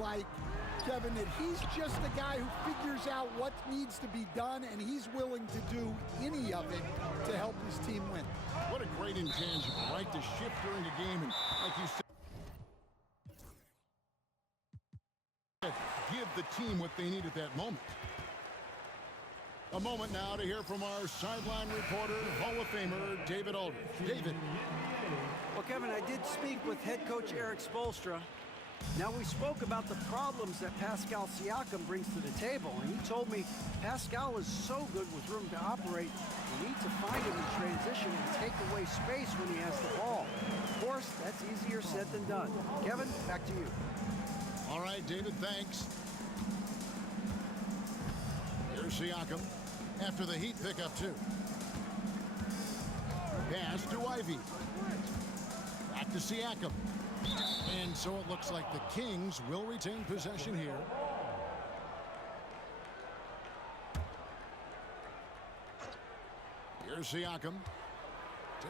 like, Kevin, that he's just a guy who figures out what needs to be done, and he's willing to do any of it to help his team win. What a great intangible, right? To shift during a game and, like you said, give the team what they need at that moment. A moment now to hear from our sideline reporter, Hall of Famer David Aldridge. David. Well, Kevin, I did speak with head coach Eric Spoelstra. Now, we spoke about the problems that Pascal Siakam brings to the table, and he told me Pascal is so good with room to operate, you need to find him in transition and take away space when he has the ball. Of course, that's easier said than done. Kevin, back to you. All right, David, thanks. Here's Siakam after the Heat pick up two. Pass to Ivy. Back to Siakam. And so it looks like the Kings will retain possession here. Here's Siakam.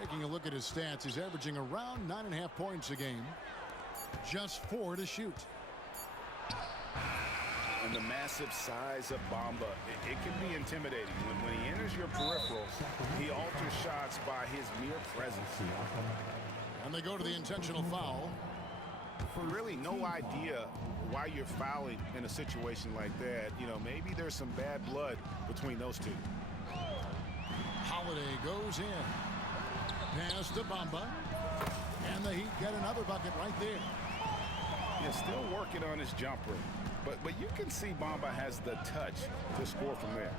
Taking a look at his stats, he's averaging around 9.5 points a game. Just 4 to shoot. And the massive size of Bamba, it can be intimidating. When he enters your peripheral, he alters shots by his mere presence. And they go to the intentional foul. Really no idea why you're fouling in a situation like that. You know, maybe there's some bad blood between those two. Holiday goes in. Pass to Bamba. And the Heat get another bucket right there. He's still working on his jumper. But you can see Bamba has the touch to score from there.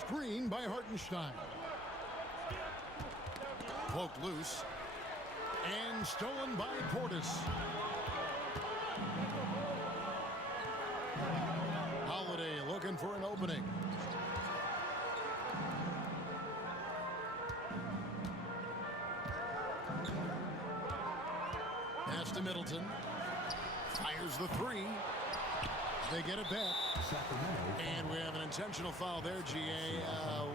Screen by Hartenstein. Poked loose. And stolen by Portis. Holiday looking for an opening. Pass to Middleton. Fires the three. They get it back. And we have an intentional foul there, GA.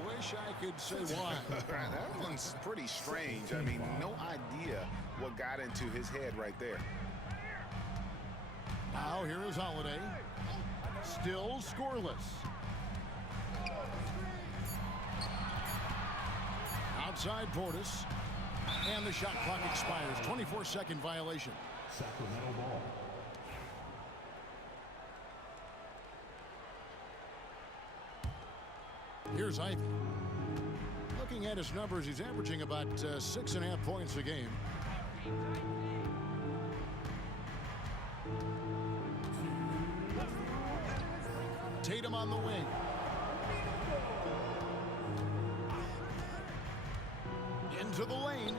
Wish I could say why. That one's pretty strange. I mean, no idea what got into his head right there. Now here is Holiday. Still scoreless. Outside Portis. And the shot clock expires. 24-second violation. Sacramento ball. Here's Ivy. Looking at his numbers, he's averaging about 6.5 points a game. Tatum on the wing. Into the lane.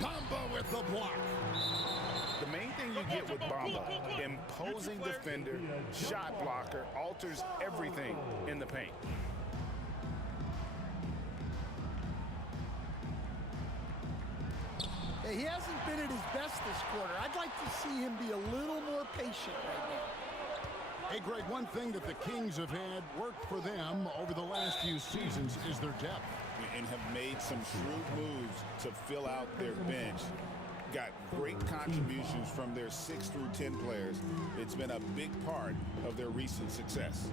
Bamba with the block. The main thing you get with Bamba, imposing defender, shot blocker, alters everything in the paint. He hasn't been at his best this quarter. I'd like to see him be a little more patient right now. Hey, Greg, one thing that the Kings have had work for them over the last few seasons is their depth. And have made some shrewd moves to fill out their bench. Got great contributions from their 6 through 10 players. It's been a big part of their recent success.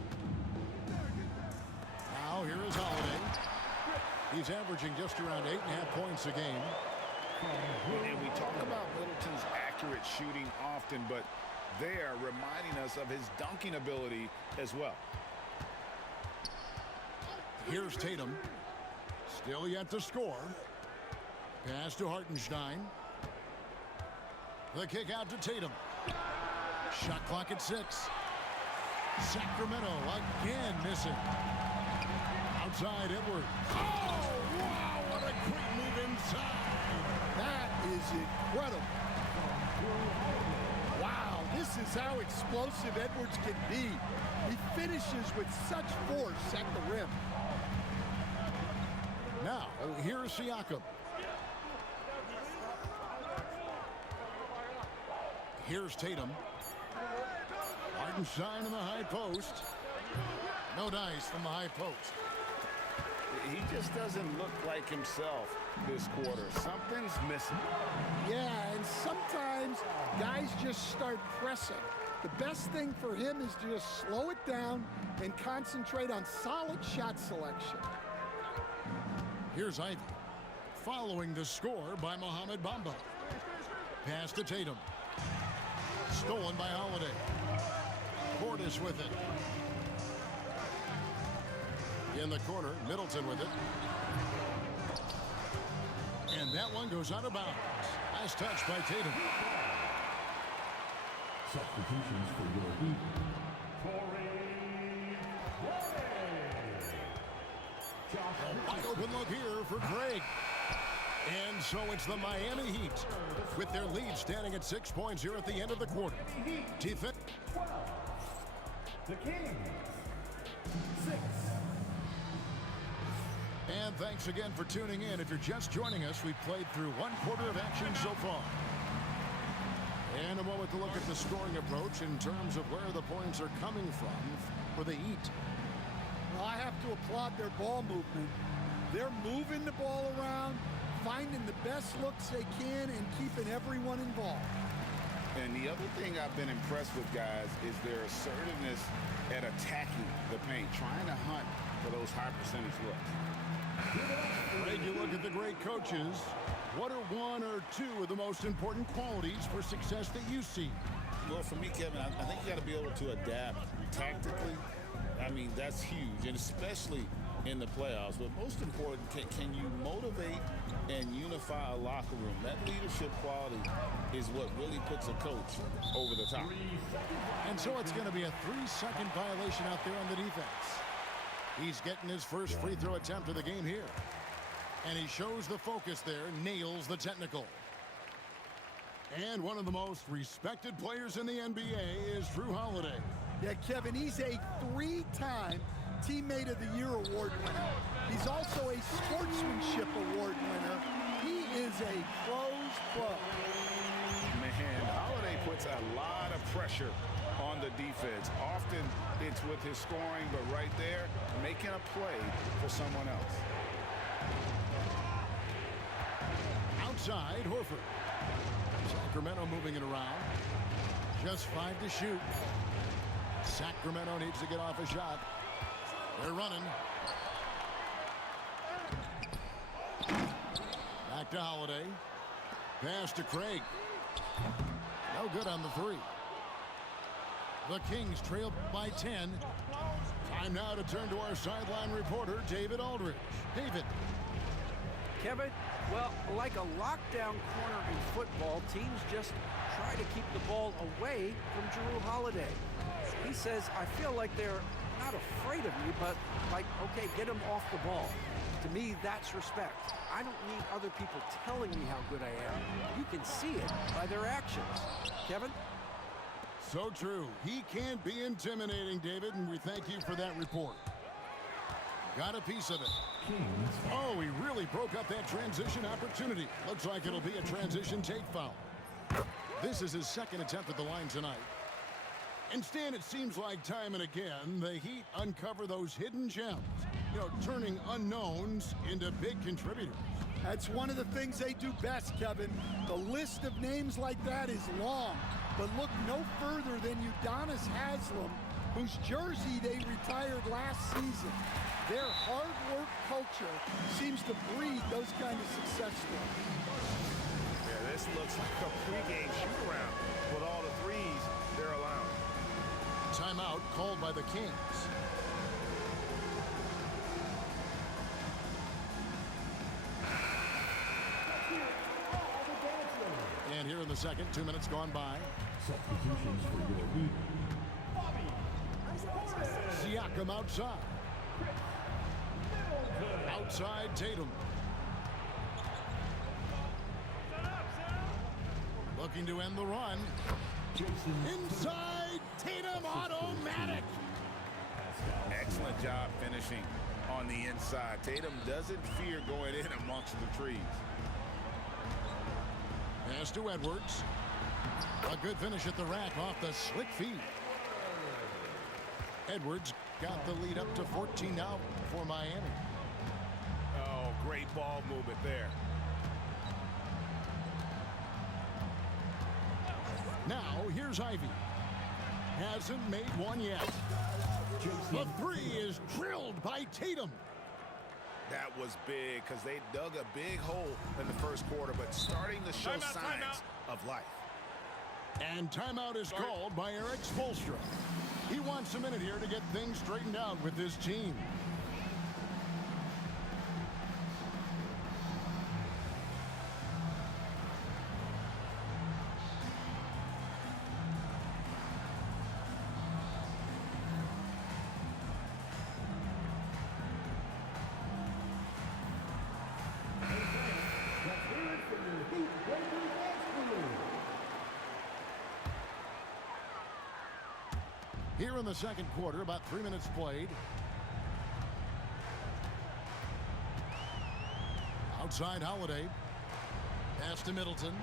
Now here is Holiday. He's averaging just around 8.5 points a game. And we talk about Middleton's accurate shooting often, but they are reminding us of his dunking ability as well. Here's Tatum. Still yet to score. Pass to Hartenstein. The kick out to Tatum. Shot clock at 6. Sacramento again missing. Outside Edwards. Oh, wow, what a quick move inside. That is incredible. Wow, this is how explosive Edwards can be. He finishes with such force at the rim. Now, here's Siakam. Here's Tatum. Hartenstein in the high post. No dice from the high post. He just doesn't look like himself this quarter. Something's missing. Yeah, and sometimes guys just start pressing. The best thing for him is to just slow it down and concentrate on solid shot selection. Here's Ivy, following the score by Mohamed Bamba. Pass to Tatum. Stolen by Holiday. Portis with it. In the corner, Middleton with it. And that one goes out of bounds. Nice touch by Tatum. Substitutions for your Heat. A wide open look here for Craig. And so it's the Miami Heat with their lead standing at 6 points here at the end of the quarter. Defense. 12. The Kings. 6. And thanks again for tuning in. If you're just joining us, we've played through one quarter of action so far. And a moment to look at the scoring approach in terms of where the points are coming from for the Heat. Well, I have to applaud their ball movement. They're moving the ball around, finding the best looks they can, and keeping everyone involved. And the other thing I've been impressed with, guys, is their assertiveness at attacking the paint, trying to hunt for those high percentage looks. Greg, you look at the great coaches. What are one or two of the most important qualities for success that you see? Well, for me, Kevin, I think you got to be able to adapt tactically. I mean, that's huge, and especially in the playoffs. But most important, can you motivate and unify a locker room? That leadership quality is what really puts a coach over the top. And so it's going to be a 3-second violation out there on the defense. He's getting his first free throw attempt of the game here. And he shows the focus there, nails the technical. And one of the most respected players in the NBA is Drew Holiday. Yeah, Kevin, he's a 3-time Teammate of the Year award winner. He's also a Sportsmanship Award winner. He is a pro's pro. Man, Holiday puts a lot of pressure on the defense. Often it's with his scoring, but right there, making a play for someone else. Outside, Horford. Sacramento moving it around. Just 5 to shoot. Sacramento needs to get off a shot. They're running. Back to Holiday. Pass to Craig. No good on the 3. The Kings trail by 10. Time now to turn to our sideline reporter, David Aldridge. David. Kevin, well, like a lockdown corner in football, teams just try to keep the ball away from Drew Holiday. He says, I feel like they're not afraid of me, but like, okay, get him off the ball. To me, that's respect. I don't need other people telling me how good I am. You can see it by their actions. Kevin? So true. He can't be intimidating, David, and we thank you for that report. Got a piece of it. Oh, he really broke up that transition opportunity. Looks like it'll be a transition take foul. This is his second attempt at the line tonight. And Stan, it seems like time and again, the Heat uncover those hidden gems. You know, turning unknowns into big contributors. That's one of the things they do best, Kevin. The list of names like that is long, but look no further than Udonis Haslem, whose jersey they retired last season. Their hard work culture seems to breed those kind of success stories. Yeah, this looks like a pregame shoot-around with all the threes they're allowing. Timeout called by the Kings. And here in the second, 2 minutes gone by. Substitutions for your Heat. Siakam outside. Outside Tatum. Looking to end the run. Inside Tatum, automatic. Excellent job finishing on the inside. Tatum doesn't fear going in amongst the trees. Pass to Edwards. A good finish at the rack off the slick feed. Edwards got the lead up to 14 now for Miami. Oh, great ball movement there. Now, here's Ivy. Hasn't made one yet. The three is drilled by Tatum. That was big because they dug a big hole in the first quarter, but starting to show signs of life. And timeout is called by Eric Spoelstra. He wants a minute here to get things straightened out with his team. Here in the second quarter, about 3 minutes played. Outside Holiday. Pass to Middleton.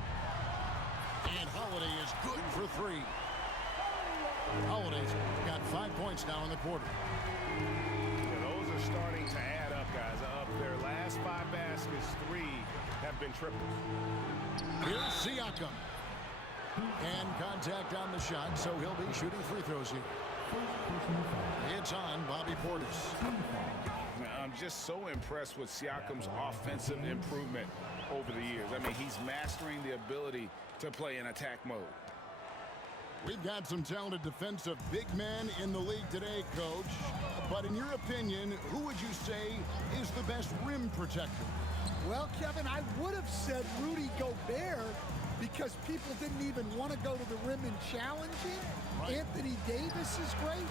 And Holiday is good for three. Holiday's got 5 points now in the quarter. Yeah, those are starting to add up, guys. Up their last 5 baskets, 3 have been triples. Here's Siakam. And contact on the shot, so he'll be shooting free throws here. It's on Bobby Portis. I'm just so impressed with Siakam's offensive improvement over the years. I mean, he's mastering the ability to play in attack mode. We've got some talented defensive big men in the league today, Coach. But in your opinion, who would you say is the best rim protector? Well, Kevin, I would have said Rudy Gobert because people didn't even want to go to the rim and challenge him. Right. Anthony Davis is great.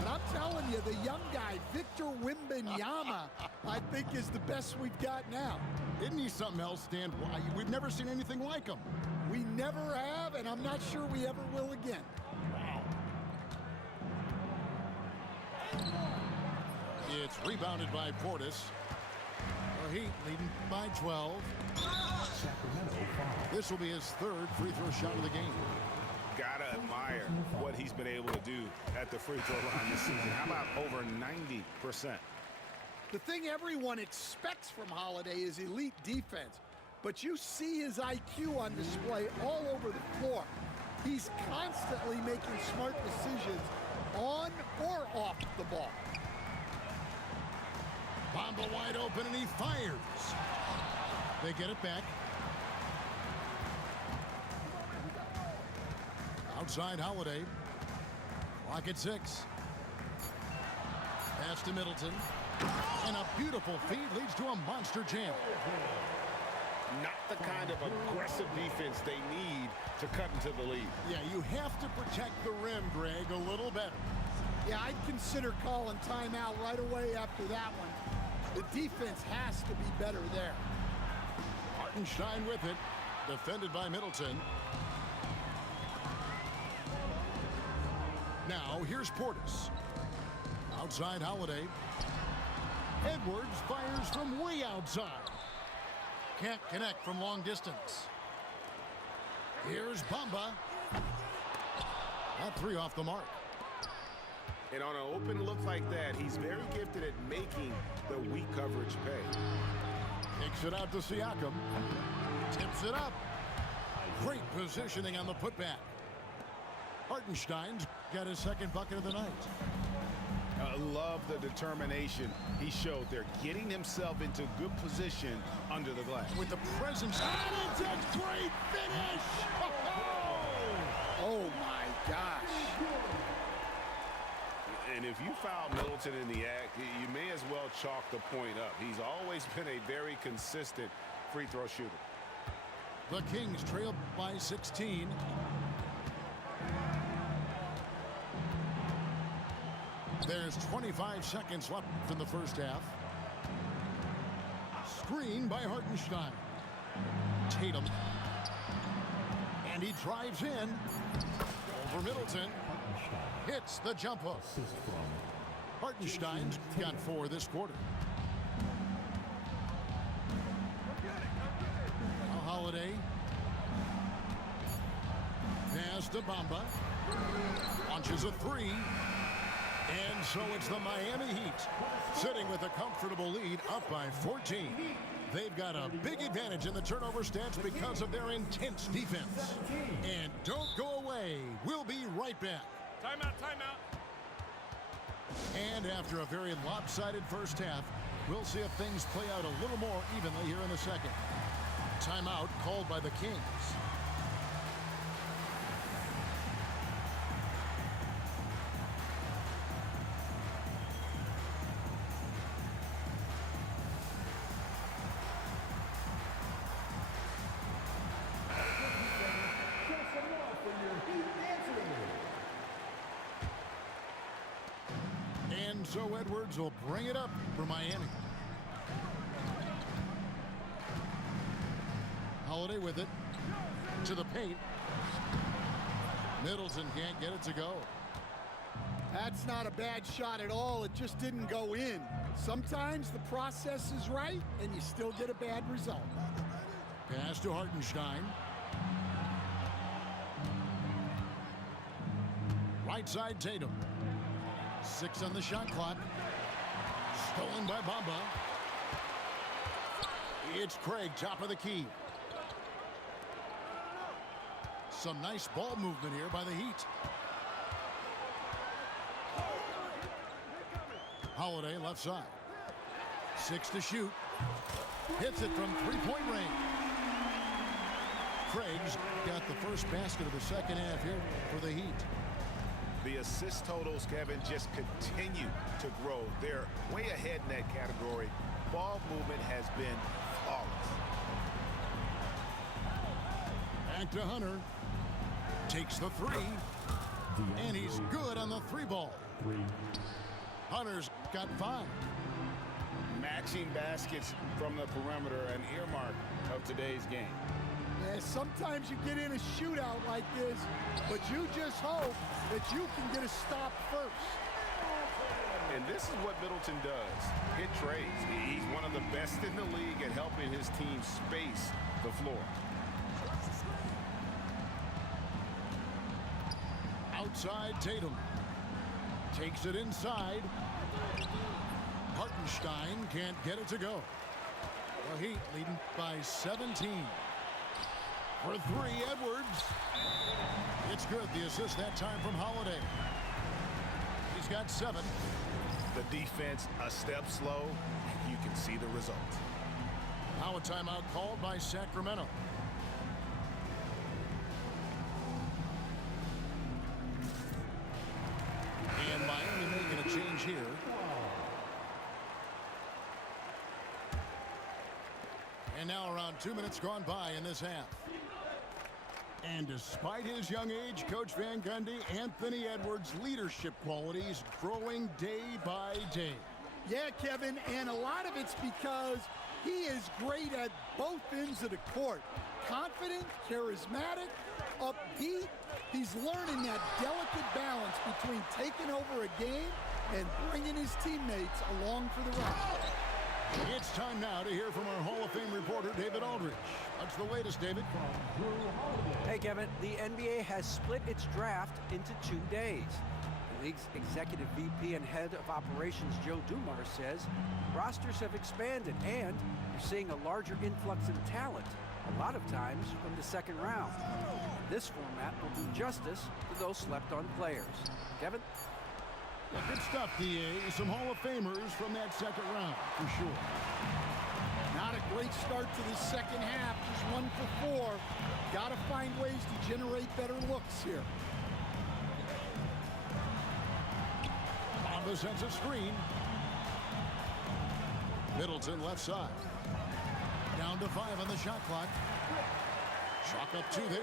But I'm telling you, the young guy, Victor Wembanyama, I think is the best we've got now. Isn't he something else, Stan? We've never seen anything like him. We never have, and I'm not sure we ever will again. Wow. It's rebounded by Portis. The Heat leading by 12. This will be his third free throw shot of the game. Gotta admire what he's been able to do at the free throw line this season. How about over 90%? The thing everyone expects from Holiday is elite defense, but you see his IQ on display all over the floor. He's constantly making smart decisions on or off the ball. Bamba wide open, and he fires. They get it back. Outside Holiday. Clock at 6. Pass to Middleton. And a beautiful feed leads to a monster jam. Not the kind of aggressive defense they need to cut into the lead. Yeah, you have to protect the rim, Greg, a little better. Yeah, I'd consider calling timeout right away after that one. The defense has to be better there. Hartenstein with it. Defended by Middleton. Now, here's Portis. Outside Holiday. Edwards fires from way outside. Can't connect from long distance. Here's Bamba. That 3 off the mark. And on an open look like that, he's very gifted at making the weak coverage pay. Kicks it out to Siakam. Tips it up. Great positioning on the putback. Hartenstein's got his second bucket of the night. I love the determination he showed there, getting himself into good position under the glass. With the presence, and it's a great finish! Oh my gosh. And if you foul Middleton in the act, you may as well chalk the point up. He's always been a very consistent free throw shooter. The Kings trail by 16. There's 25 seconds left in the first half. Screen by Hartenstein. Tatum. And he drives in. Over Middleton. Hits the jump hook. Hartenstein's got 4 this quarter. Now Holiday. Pass to Bamba. Launches a 3. And so it's the Miami Heat sitting with a comfortable lead up by 14. They've got a big advantage in the turnover stats because of their intense defense. And don't go away. We'll be right back. Timeout, timeout. And after a very lopsided first half, we'll see if things play out a little more evenly here in the second. Timeout called by the Kings. And so Edwards will bring it up for Miami. Holiday with it to the paint. Middleton can't get it to go. That's not a bad shot at all. It just didn't go in. Sometimes the process is right, and you still get a bad result. Pass to Hartenstein. Right side Tatum. 6 on the shot clock. Stolen by Bamba. It's Craig, top of the key. Some nice ball movement here by the Heat. Holiday left side. 6 to shoot. Hits it from three-point range. Craig's got the first basket of the second half here for the Heat. The assist totals, Kevin, just continue to grow. They're way ahead in that category. Ball movement has been flawless. Back to Hunter. Takes the three. And he's good on the three ball. Hunter's got 5. Matching baskets from the perimeter, an earmark of today's game. Yeah, sometimes you get in a shootout like this, but you just hope that you can get a stop first. And this is what Middleton does. Hit trades. He's one of the best in the league at helping his team space the floor. Outside Tatum. Takes it inside. Hartenstein can't get it to go. The Heat leading by 17. For 3, Edwards. It's good. The assist that time from Holiday. He's got 7. The defense a step slow. You can see the result. Now a timeout called by Sacramento. And Miami making a change here. And now around 2 minutes gone by in this half. And despite his young age, Coach Van Gundy, Anthony Edwards' leadership qualities growing day by day. Yeah, Kevin, and a lot of it's because he is great at both ends of the court. Confident, charismatic, upbeat. He's learning that delicate balance between taking over a game and bringing his teammates along for the ride. It's time now to hear from our Hall of Fame reporter, David Aldridge. What's the latest, David? Hey, Kevin, the NBA has split its draft into 2 days. The league's executive VP and head of operations, Joe Dumars, says rosters have expanded and you're seeing a larger influx in talent, a lot of times from the second round. This format will do justice to those slept-on players. Kevin? Yeah, good stuff, DA. Some Hall of Famers from that second round, for sure. Not a great start to the second half, just 1 for 4. Got to find ways to generate better looks here. Bamba sends a screen. Middleton left side. Down to 5 on the shot clock. Chalk up 2 there.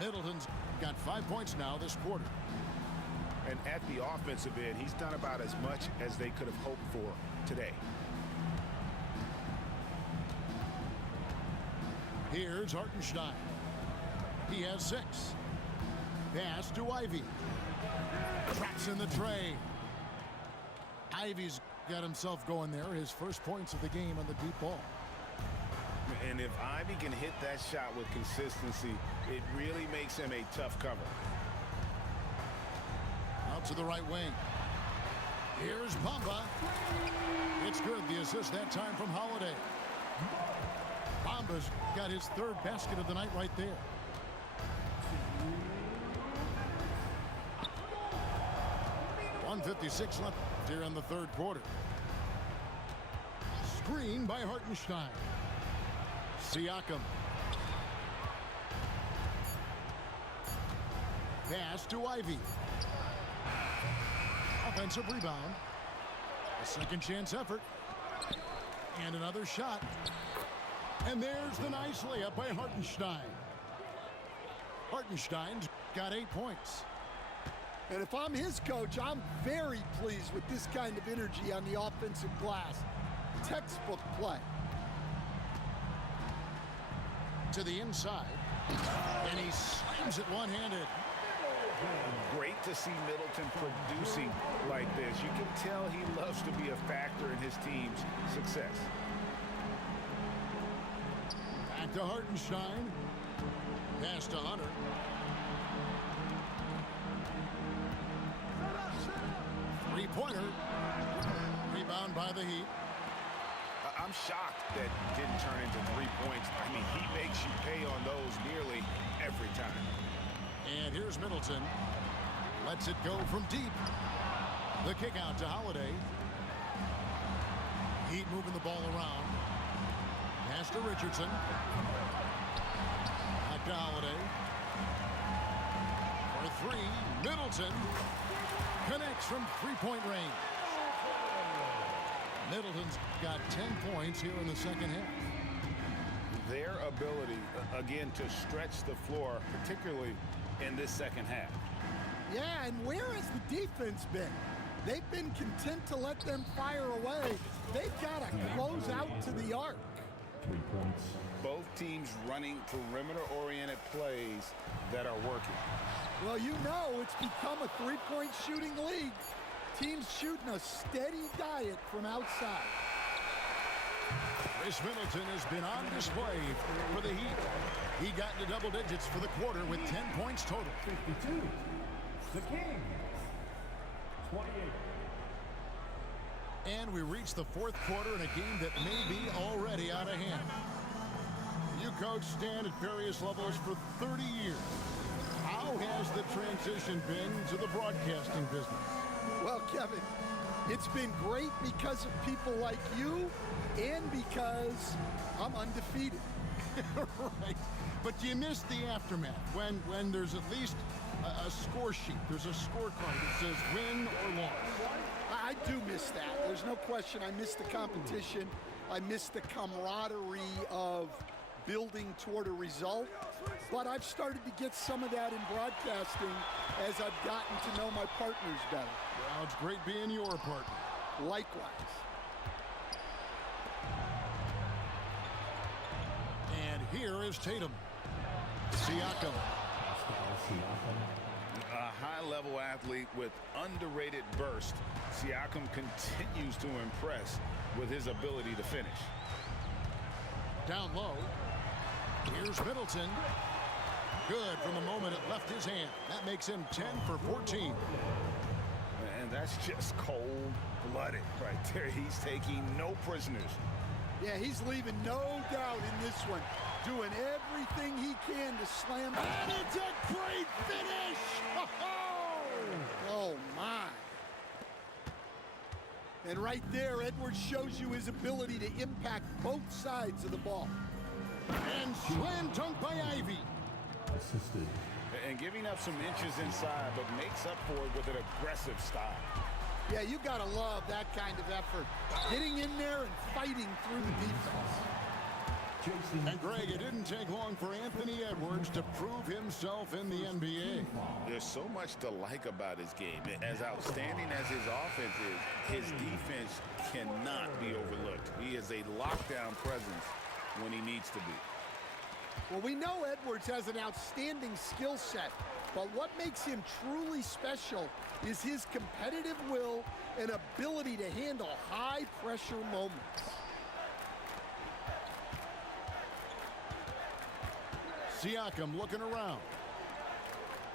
Middleton's got 5 points now this quarter. And at the offensive end, he's done about as much as they could have hoped for today. Here's Hartenstein. He has 6. Pass to Ivy. Traps in the tray. Ivy's got himself going there. His first points of the game on the deep ball. And if Ivy can hit that shot with consistency, it really makes him a tough cover. Out to the right wing. Here's Bamba. It's good. The assist that time from Holiday. Bamba's got his third basket of the night right there. .156 left here in the third quarter. Screen by Hartenstein. Siakam. Pass to Ivy. Offensive rebound. A second chance effort. And another shot. And there's the nice layup by Hartenstein. Hartenstein's got 8 points. And if I'm his coach, I'm very pleased with this kind of energy on the offensive glass. Textbook play. To the inside. And he slams it one-handed. Great to see Middleton producing like this. You can tell he loves to be a factor in his team's success. Back to Hartenstein. Pass to Hunter. Three-pointer. Rebound by the Heat. I'm shocked that didn't turn into 3 points. I mean, he makes you pay on those nearly every time. And here's Middleton. Lets it go from deep. The kick out to Holiday. Heat moving the ball around. Pass to Richardson. Back to Holiday. For three, Middleton connects from three-point range. Middleton's got 10 points here in the second half. Their ability, again, to stretch the floor, particularly in this second half. Yeah, and where has the defense been? They've been content to let them fire away. They've got to close out to the arc. 3 points. Both teams running perimeter-oriented plays that are working. Well, you know it's become a three-point shooting league. Teams shooting a steady diet from outside. Chris Middleton has been on display for the Heat. He got into double digits for the quarter with 10 points total. 52. The Kings. 28. And we reach the fourth quarter in a game that may be already out of hand. You coached Stan at various levels for 30 years. How has the transition been to the broadcasting business? Well, Kevin, it's been great because of people like you and because I'm undefeated. Right. But you miss the aftermath when there's at least a score sheet. There's a scorecard that says win or loss. I do miss that. There's no question. I miss the competition. I miss the camaraderie of building toward a result. But I've started to get some of that in broadcasting as I've gotten to know my partners better. Well, it's great being your partner. Likewise. And here is Tatum. Siakam. A high-level athlete with underrated burst, Siakam continues to impress with his ability to finish. Down low. Here's Middleton. Good from the moment it left his hand. That makes him 10 for 14. And that's just cold-blooded right there. He's taking no prisoners. Yeah, he's leaving no doubt in this one. Doing everything he can to slam. And it's a great finish! Oh, my. And right there, Edwards shows you his ability to impact both sides of the ball. And slam dunk by Ivy. Assisted. And giving up some inches inside, but makes up for it with an aggressive style. Yeah, you got to love that kind of effort. Getting in there and fighting through the defense. And Greg, it didn't take long for Anthony Edwards to prove himself in the NBA. There's so much to like about his game. As outstanding as his offense is, his defense cannot be overlooked. He is a lockdown presence when he needs to be. Well, we know Edwards has an outstanding skill set, but what makes him truly special is his competitive will and ability to handle high-pressure moments. Siakam looking around.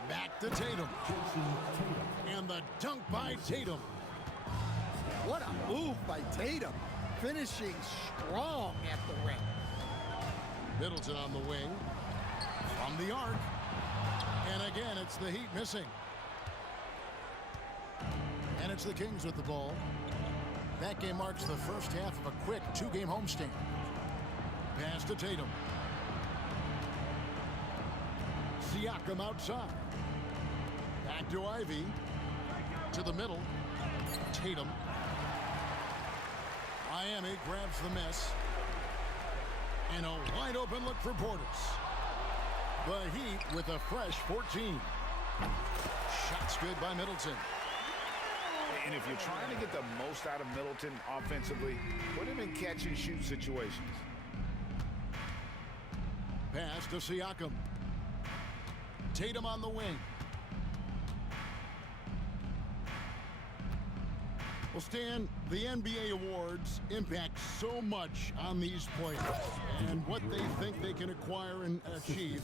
Back to Tatum. And the dunk by Tatum. What a move by Tatum, finishing strong at the rim. Middleton on the wing. From the arc. And again, it's the Heat missing. And it's the Kings with the ball. That game marks the first half of a quick two-game homestand. Pass to Tatum. Siakam outside. Back to Ivy. To the middle. Tatum. Miami grabs the miss. And a wide open look for Portis. The Heat with a fresh 14. Shots good by Middleton. And if you're trying to get the most out of Middleton offensively, put him in catch-and-shoot situations. Pass to Siakam. Tatum on the wing. Well, Stan, the NBA awards impact so much on these players and what they think they can acquire and achieve.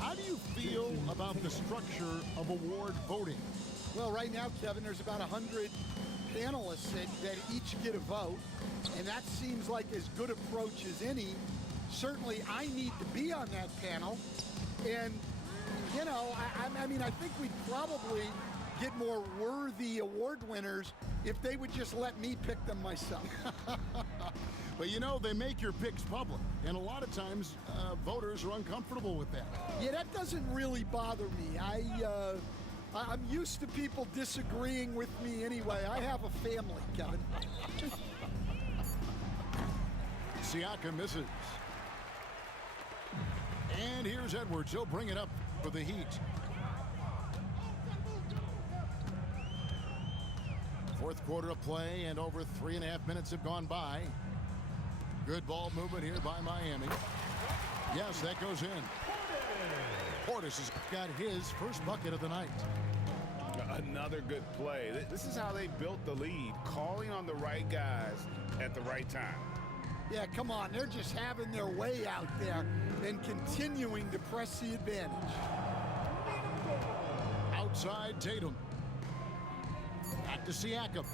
How do you feel about the structure of award voting? Well, right now, Kevin, there's about 100 panelists that each get a vote, and that seems like as good approach as any. Certainly, I need to be on that panel, and, you know, I mean, I think we'd probably get more worthy award winners if they would just let me pick them myself. But, you know, they make your picks public, and a lot of times voters are uncomfortable with that. Yeah, that doesn't really bother me. I'm used to people disagreeing with me anyway. I have a family, Kevin. Siakam misses. And here's Edwards. He'll bring it up for the Heat. Fourth quarter of play, and over 3.5 minutes have gone by. Good ball movement here by Miami. Yes, that goes in. Portis has got his first bucket of the night. Another good play. This is how they built the lead, calling on the right guys at the right time. Yeah, come on. They're just having their way out there and continuing to press the advantage. Outside Tatum. Back to Siakam.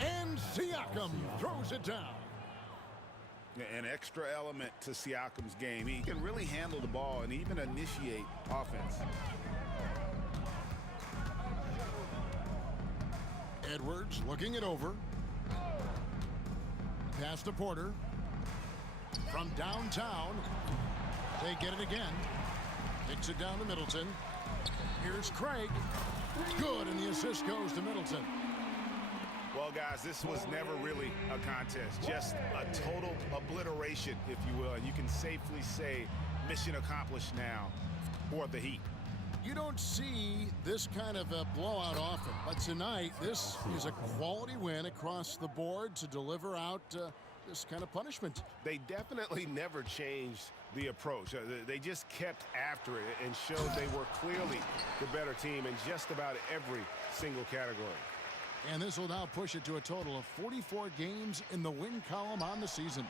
And Siakam throws it down. An extra element to Siakam's game. He can really handle the ball and even initiate offense. Edwards looking it over. Pass to Porter. From downtown. They get it again. Kicks it down to Middleton. Here's Craig. Good, and the assist goes to Middleton. Well, guys, this was never really a contest. Just a total obliteration, if you will. And you can safely say mission accomplished now for the Heat. You don't see this kind of a blowout often, but tonight this is a quality win across the board to deliver out this kind of punishment. They definitely never changed the approach. They just kept after it and showed they were clearly the better team in just about every single category. And this will now push it to a total of 44 games in the win column on the season.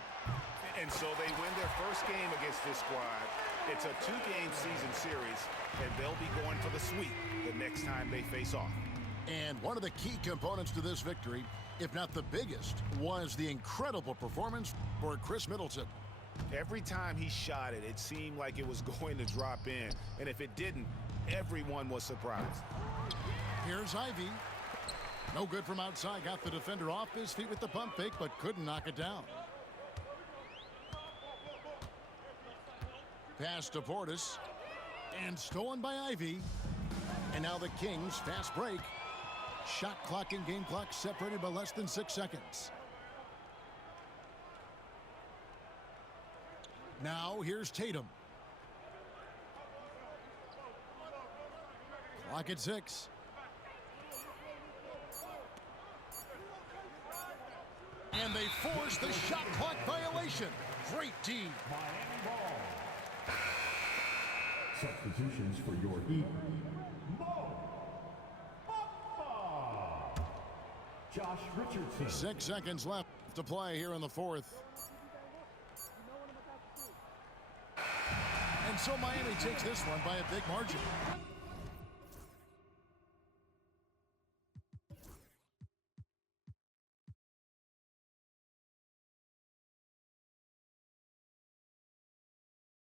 And so they win their first game against this squad. It's a two-game season series, and they'll be going for the sweep the next time they face off. And one of the key components to this victory, if not the biggest, was the incredible performance for Chris Middleton. Every time he shot it, it seemed like it was going to drop in. And if it didn't, everyone was surprised. Here's Ivy. No good from outside. Got the defender off his feet with the pump fake, but couldn't knock it down. Pass to Portis. And stolen by Ivy. And now the Kings fast break. Shot clock and game clock separated by less than 6 seconds. Now here's Tatum. Clock at 6. And they force the shot clock violation. Great D. Miami ball. Substitutions for your Heat. Josh Richardson. 6 seconds left to play here in the fourth. And so Miami takes this one by a big margin.